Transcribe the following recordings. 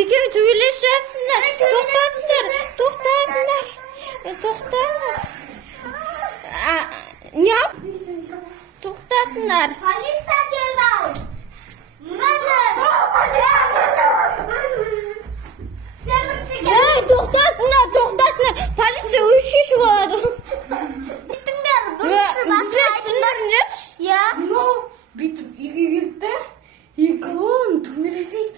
екеуі төбелесіп жатсыңдар. Тоқтатыңдар. Не? Тоқтатыңдар. Полиция келді. Тоқтатыңдар. Полиция өз шешіп алады. Бүйтіп үйге келді. Клоун төбелесек,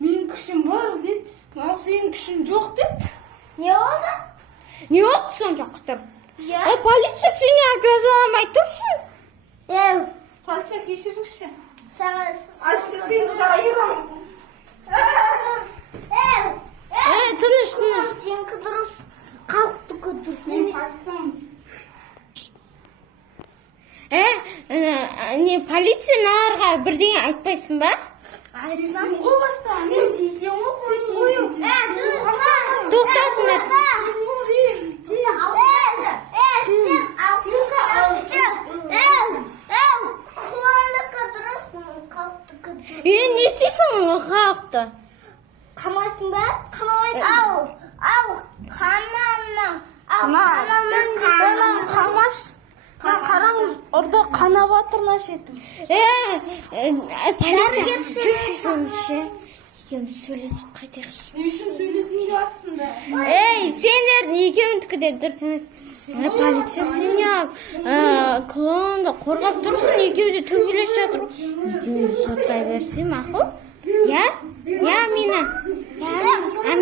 менің күшім бар деді. Ал сенің күшің жоқ деді. Не oldu? Не oldu сонша құтыр? Полиция сені жазаламай тұрсын. Полиция кешіріңізші. Sana Айтшы сені қайырам. Тыныш. Seninki dürüst. Kalktı dürüst. Мен полициям. Не полиция нарға бірдеңе айтпайсың ба? Сен ғой баста. Сен ғой. Тоқтатыңдар. Не істейсің қалыпты? Қамайсың ба? Қамайсың. Ал, қанамның. Қамаш. Қараңыз, орда қанап атырна шетім. Полиция жүрші. Екеуміз сөйлесіп қайтайықшы. Не үшін сөйлесін де атсыңда? Сендердің екеуіңдікі де дұрыс емес. Полиция сені клоунды қорғап тұрсын, екеуі де төбелесіп жатыр. Екеуі соттай берсе мақұл?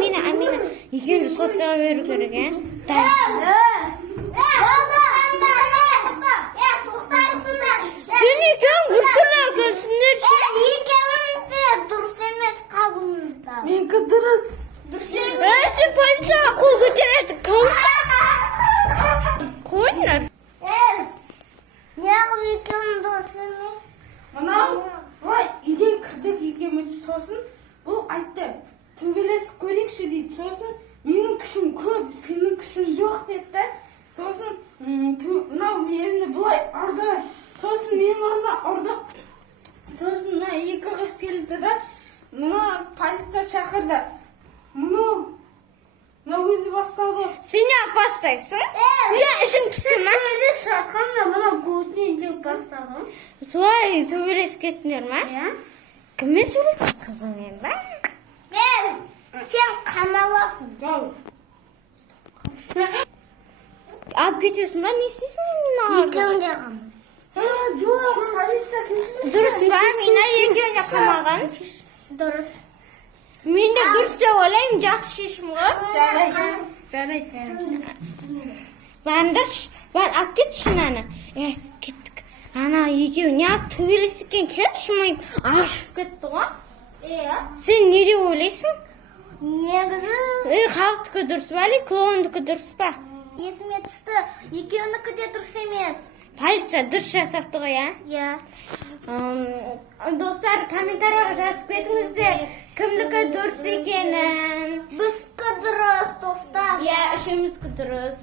Амина. Екеуі соттай беру керек, Сен екеуің біртүрлі келсіңдер. Дұрыс емес қабылында. Менікі дұрыс. Сен полицияға қол көтереді. Қойыңдар. Неғып екеуің дұрыс емес? Мынау, үйге кірдік екеуміз, сосын бұл айтты, төбелесіп көрейікші дейді. Сосын менің күшім көп, сенің күшің жоқ деді. Сосын мынау мені бұлай ұрды. Сосын мен ұрды. Сосын мына екі қыз келді да, мына полиция шақырды. Мына өзі басталды. Сен неғып бастайсың? Сен ішің пісті ма? Шаққанда мына көзінен жеп бастадым. Солай төбелесіп кеттіңдер ма? Кіммен сөйлесің қызыңмен ба? Сен қамаласың. Алып кетесің ба? Не істейсің? Екеуің де қамал. Жоқ, полиция кешіріңізші. Дұрыс ба? Мен екеуіне қамалған. Дұрыс. Мен де дұрыс деп ойлаймын, жақсы шешім ғой. Жарайды. Бар, алып кетші мынаны. Кеттік. Ана екеуі неғып төбелесіп екен, келші миым ашып кетті ғой. Сен не деп ойлайсың? Негізі Халықтікі дұрыс ба, әлде клоундікі дұрыс па? есіме түсті. Екеуінікі де дұрыс емес. Полиция дұрыс жасапты ғой, Достар, комментарияға жазып кетіңіздер, кімдікі дұрыс екенін. Біздікі дұрыс, достар. Үшеуміздікі дұрыс.